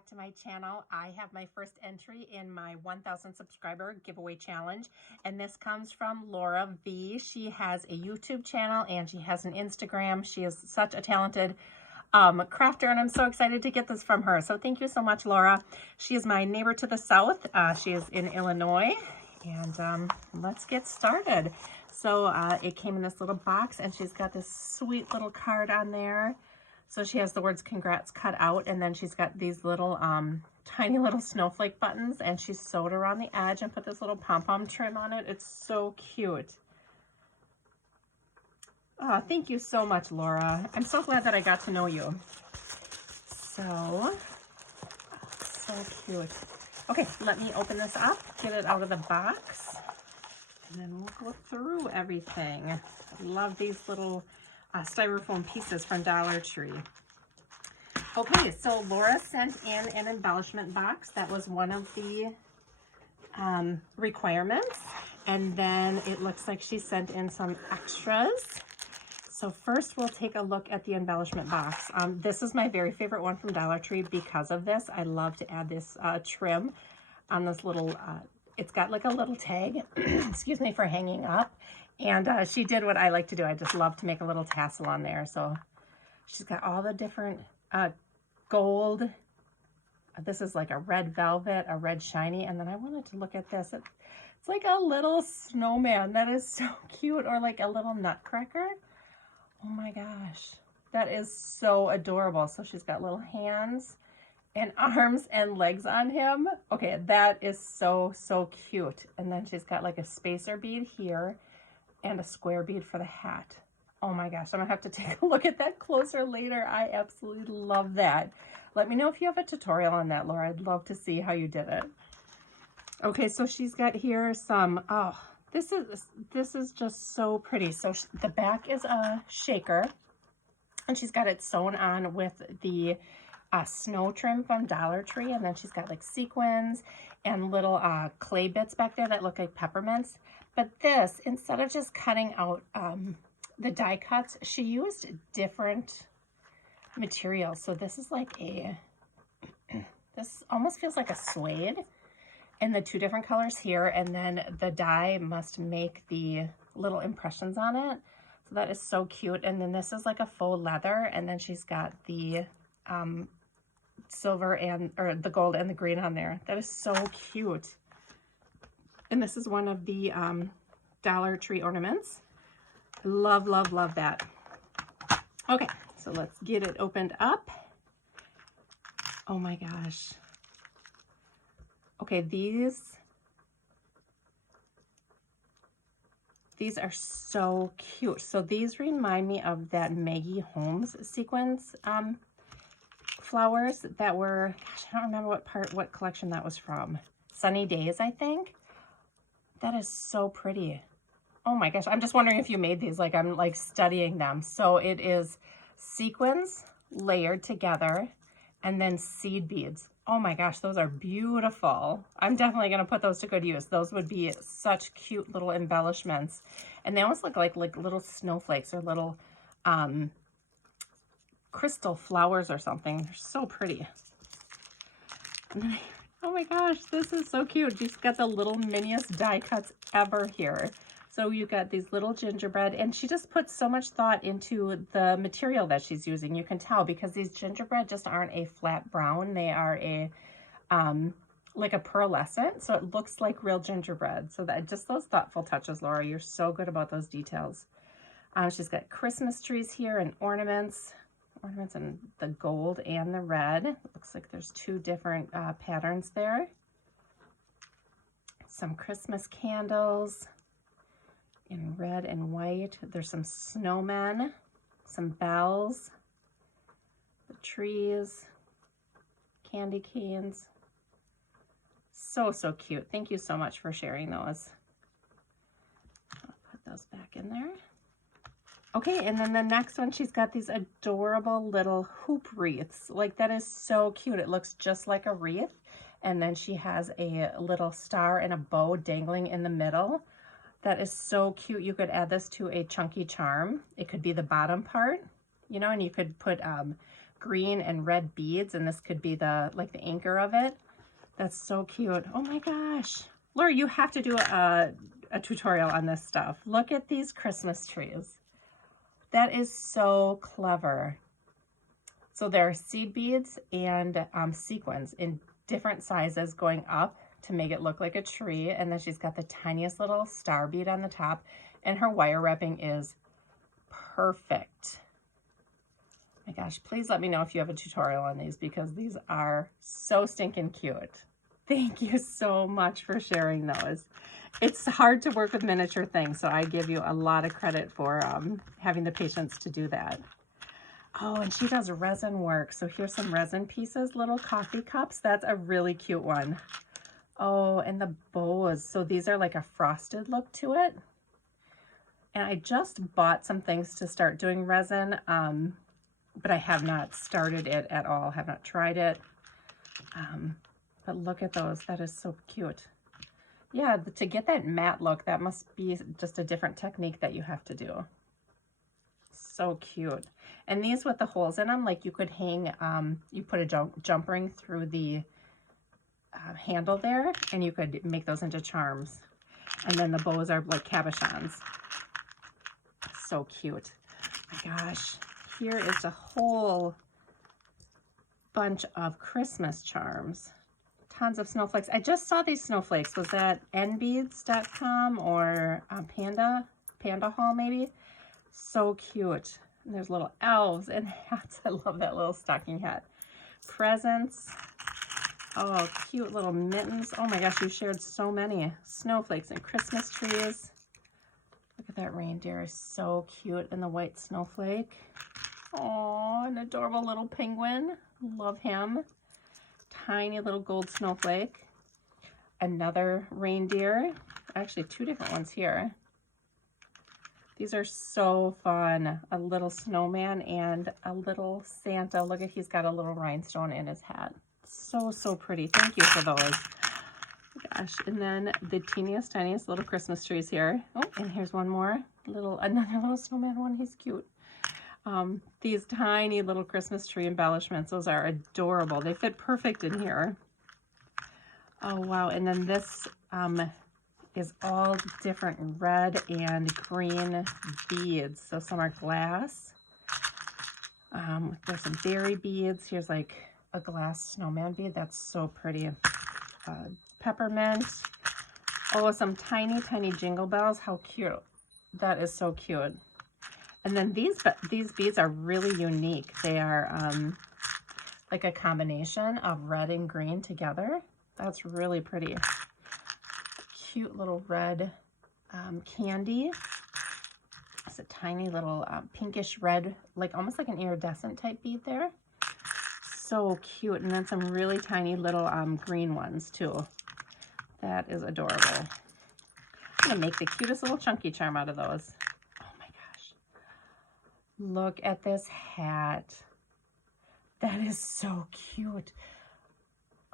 back to my channel. I have my first entry in my 1,000 subscriber giveaway challenge, and this comes from Laura V. She has a YouTube channel and she has an Instagram. She is such a talented crafter, and I'm so excited to get this from her. So thank you so much, Laura. She is my neighbor to the south. She is in Illinois, and let's get started. So it came in this little box, and she's got this sweet little card on there. So she has the words congrats cut out, and then she's got these little tiny little snowflake buttons, and she's sewed around the edge and put this little pom-pom trim on it. It's so cute. Oh, thank you so much, Laura. I'm so glad that I got to know you. So cute. Okay, let me open this up, get it out of the box, and then we'll go through everything. I love these little styrofoam pieces from Dollar Tree. Okay, so Laura sent in an embellishment box. That was one of the requirements. And then it looks like she sent in some extras. So first we'll take a look at the embellishment box. This is my very favorite one from Dollar Tree because of this. I love to add this trim on this little, it's got like a little tag, excuse me, for hanging up. And she did what I like to do. I just love to make a little tassel on there. So she's got all the different gold. This is like a red velvet, a red shiny. And then I wanted to look at this. It's like a little snowman. That is so cute. Or like a little nutcracker. Oh my gosh. That is so adorable. So she's got little hands and arms and legs on him. Okay, that is so cute. And then she's got like a spacer bead here and a square bead for the hat. Oh my gosh, I'm gonna have to take a look at that closer later. I absolutely love that. Let me know if you have a tutorial on that, Laura. I'd love to see how you did it. Okay, so she's got here some, oh, this is just so pretty. So the back is a shaker, and she's got it sewn on with the snow trim from Dollar Tree, and then she's got like sequins and little clay bits back there that look like peppermints. But this, instead of just cutting out the die cuts, she used different materials. So this is like this almost feels like a suede in the two different colors here, and then the die must make the little impressions on it. So that is so cute. And then this is like a faux leather, and then she's got the silver or the gold and the green on there. That is so cute. And this is one of the Dollar Tree ornaments. Love that. Okay, so let's get it opened up. Oh my gosh. Okay, these are so cute. So these remind me of that Maggie Holmes sequins flowers that were, gosh, I don't remember what collection that was from. Sunny Days, I think. That is so pretty. Oh my gosh, I'm just wondering if you made these, like I'm like studying them. So it is sequins layered together and then seed beads. Oh my gosh, those are beautiful. I'm definitely gonna put those to good use. Those would be such cute little embellishments. And they almost look like little snowflakes or little crystal flowers or something. They're so pretty. And then oh my gosh, this is so cute. She's got the little miniest die cuts ever here. So you got these little gingerbread, and she just puts so much thought into the material that she's using. You can tell because these gingerbread just aren't a flat brown. They are a like a pearlescent, so it looks like real gingerbread. So that just those thoughtful touches, Laura. You're so good about those details. She's got Christmas trees here and ornaments in the gold and the red. It looks like there's two different patterns there. Some Christmas candles in red and white. There's some snowmen, some bells, the trees, candy canes. So cute. Thank you so much for sharing those. I'll put those back in there. Okay, and then the next one, she's got these adorable little hoop wreaths. Like, that is so cute. It looks just like a wreath. And then she has a little star and a bow dangling in the middle. That is so cute. You could add this to a chunky charm. It could be the bottom part, you know, and you could put green and red beads, and this could be the like the anchor of it. That's so cute. Oh my gosh. Laura, you have to do a tutorial on this stuff. Look at these Christmas trees. That is so clever. So there are seed beads and sequins in different sizes going up to make it look like a tree. And then she's got the tiniest little star bead on the top, and her wire wrapping is perfect. My gosh, please let me know if you have a tutorial on these, because these are so stinking cute. Thank you so much for sharing those. It's hard to work with miniature things, so I give you a lot of credit for having the patience to do that. Oh, and she does resin work. So here's some resin pieces, little coffee cups. That's a really cute one. Oh, and the bows. So these are like a frosted look to it. And I just bought some things to start doing resin, but I have not started it at all, have not tried it. But look at those, that is so cute. Yeah, to get that matte look, that must be just a different technique that you have to do. So cute. And these with the holes in them, like you could hang, you put a jump ring through the handle there, and you could make those into charms. And then the bows are like cabochons. So cute. My gosh, here is a whole bunch of Christmas charms. Tons of snowflakes. I just saw these snowflakes. Was that nbeads.com or Panda Haul maybe? So cute. And there's little elves and hats. I love that little stocking hat. Presents. Oh, cute little mittens. Oh my gosh, you shared so many. Snowflakes and Christmas trees. Look at that reindeer. So cute. And the white snowflake. Oh, an adorable little penguin. Love him. Tiny little gold snowflake. Another reindeer. Actually, two different ones here. These are so fun. A little snowman and a little Santa. Look at, he's got a little rhinestone in his hat. So, so pretty. Thank you for those. Gosh, and then the teeniest, tiniest little Christmas trees here. Oh, and here's one more. Another little snowman one. He's cute. These tiny little Christmas tree embellishments. Those are adorable. They fit perfect in here. Oh, wow. And then this is all different red and green beads. So some are glass. There's some berry beads. Here's like a glass snowman bead. That's so pretty. Peppermint. Oh, some tiny, tiny jingle bells. How cute. That is so cute. And then these beads are really unique. They are like a combination of red and green together. That's really pretty. Cute little red candy. It's a tiny little pinkish red, like almost like an iridescent type bead there. So cute. And then some really tiny little green ones too. That is adorable. I'm gonna make the cutest little chunky charm out of those. Oh my gosh. Look at this hat. That is so cute.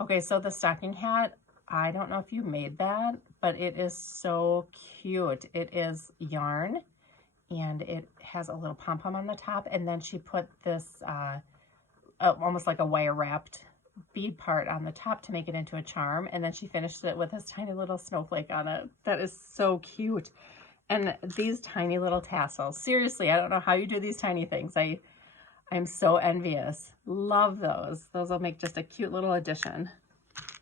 Okay, so the stocking hat, I don't know if you made that, but it is so cute. It is yarn, and it has a little pom-pom on the top, and then she put this almost like a wire wrapped bead part on the top to make it into a charm, and then she finished it with this tiny little snowflake on it. That is so cute. And these tiny little tassels. Seriously, I don't know how you do these tiny things. I'm so envious. Love those. Those will make just a cute little addition.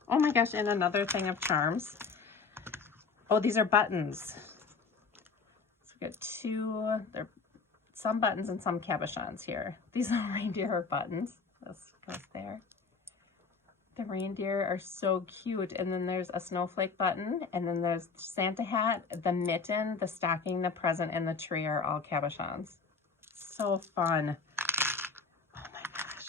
Oh my gosh, and another thing of charms. Oh, these are buttons. So we got two, they're some buttons and some cabochons here. These are reindeer buttons. This goes there. The reindeer are so cute. And then there's a snowflake button, and then there's Santa hat, the mitten, the stocking, the present, and the tree are all cabochons. So fun. Oh my gosh.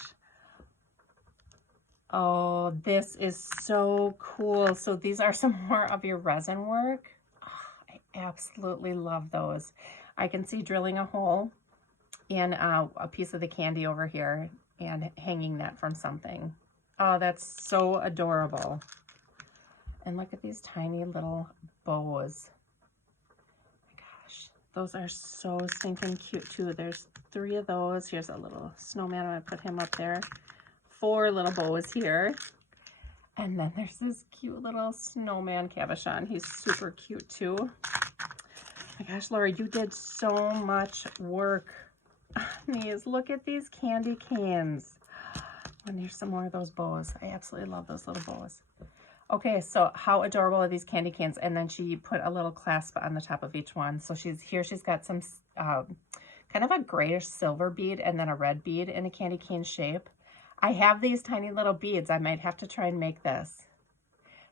Oh, this is so cool. So these are some more of your resin work. Oh, I absolutely love those. I can see drilling a hole in a piece of the candy over here and hanging that from something. Oh, that's so adorable. And look at these tiny little bows. Oh my gosh, Those are so stinking cute too. There's 3 of those. Here's a little snowman. I'm gonna put him up there. 4 little bows here. And then there's this cute little snowman cabochon. He's super cute too. Oh my gosh, Laura, you did so much work on these. Look at these candy canes. And here's some more of those bows. I absolutely love those little bows. Okay, so how adorable are these candy canes? And then she put a little clasp on the top of each one. So she's got some kind of a grayish silver bead and then a red bead in a candy cane shape. I have these tiny little beads. I might have to try and make this.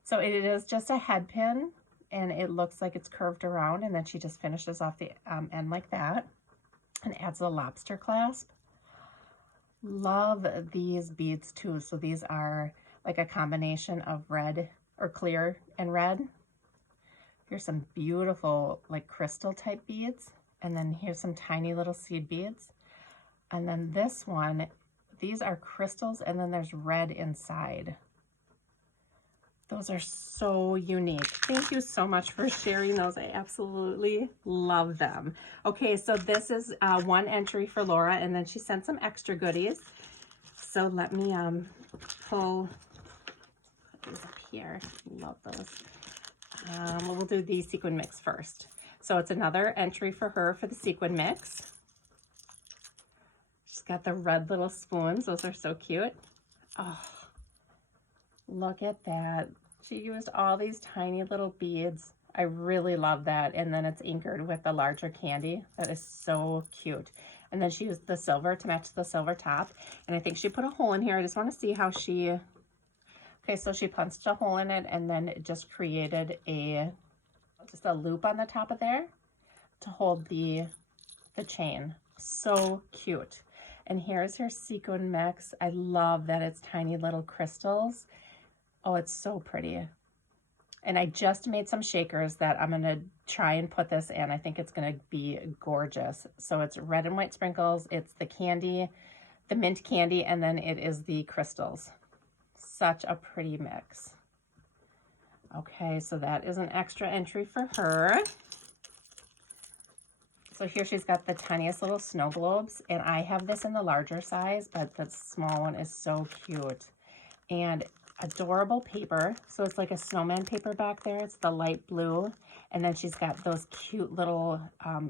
So it is just a head pin, and it looks like it's curved around, and then she just finishes off the end like that and adds a lobster clasp. Love these beads too. So these are like a combination of red or clear and red. Here's some beautiful like crystal type beads. And then here's some tiny little seed beads. And then this one, these are crystals, and then there's red inside. Those are so unique. Thank you so much for sharing those. I absolutely love them. Okay, so this is 1 entry for Laura, and then she sent some extra goodies. So let me pull these up here. Love those. We'll do the sequin mix first. So it's another entry for her for the sequin mix. She's got the red little spoons. Those are so cute. Oh, look at that. She used all these tiny little beads. I really love that. And then it's anchored with the larger candy. That is so cute. And then she used the silver to match the silver top. And I think she put a hole in here. I just want to see how she... Okay, so she punched a hole in it and then it just created just a loop on the top of there to hold the chain. So cute. And here's her sequin mix. I love that it's tiny little crystals. Oh, it's so pretty. And I just made some shakers that I'm gonna try and put this in. I think it's gonna be gorgeous. So it's red and white sprinkles, it's the candy, the mint candy, and then it is the crystals. Such a pretty mix. Okay, so that is an extra entry for her. So here she's got the tiniest little snow globes, and I have this in the larger size, but the small one is so cute. And adorable paper. So it's like a snowman paper back there. It's the light blue. And then she's got those cute little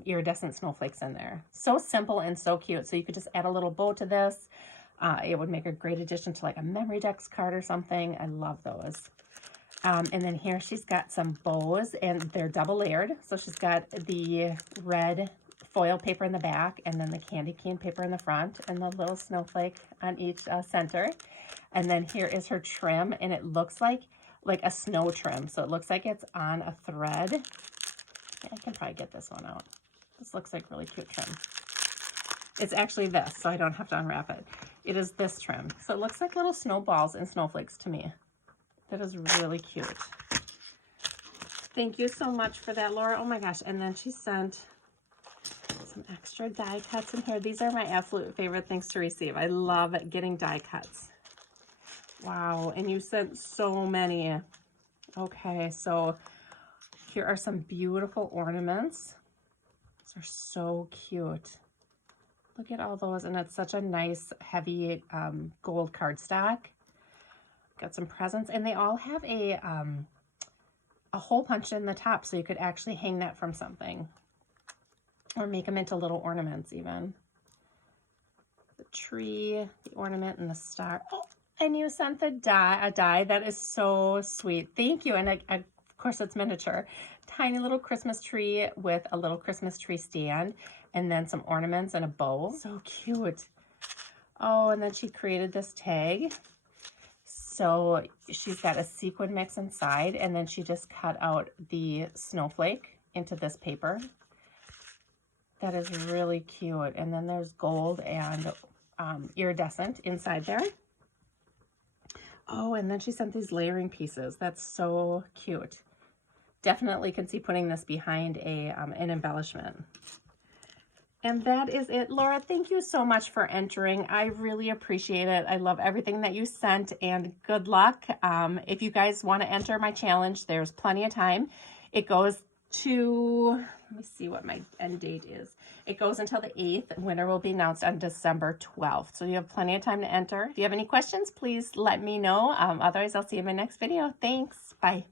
iridescent snowflakes in there. So simple and so cute. So you could just add a little bow to this. It would make a great addition to like a memory dex card or something. I love those. And then here she's got some bows, and they're double layered. So she's got the red foil paper in the back, and then the candy cane paper in the front, and the little snowflake on each center. And then here is her trim, and it looks like a snow trim. So it looks like it's on a thread. Yeah, I can probably get this one out. This looks like really cute trim. It's actually this, so I don't have to unwrap it. It is this trim. So it looks like little snowballs and snowflakes to me. That is really cute. Thank you so much for that, Laura. Oh my gosh. And then she sent some extra die cuts in here. These are my absolute favorite things to receive. I love getting die cuts. Wow. And you sent so many. Okay. So here are some beautiful ornaments. These are so cute. Look at all those. And it's such a nice, heavy gold cardstock. Got some presents, and they all have a hole punched in the top, so you could actually hang that from something or make them into little ornaments even. The tree, the ornament, and the star. Oh, and you sent a die. That is so sweet. Thank you. And of course it's miniature. Tiny little Christmas tree with a little Christmas tree stand, and then some ornaments and a bow. So cute. Oh, and then she created this tag. So she's got a sequin mix inside, and then she just cut out the snowflake into this paper. That is really cute. And then there's gold and iridescent inside there. Oh, and then she sent these layering pieces. That's so cute. Definitely can see putting this behind an embellishment. And that is it. Laura, thank you so much for entering. I really appreciate it. I love everything that you sent, and good luck. If you guys want to enter my challenge, there's plenty of time. It goes to, let me see what my end date is. It goes until the 8th. Winner will be announced on December 12th. So you have plenty of time to enter. If you have any questions, please let me know. Otherwise, I'll see you in my next video. Thanks. Bye.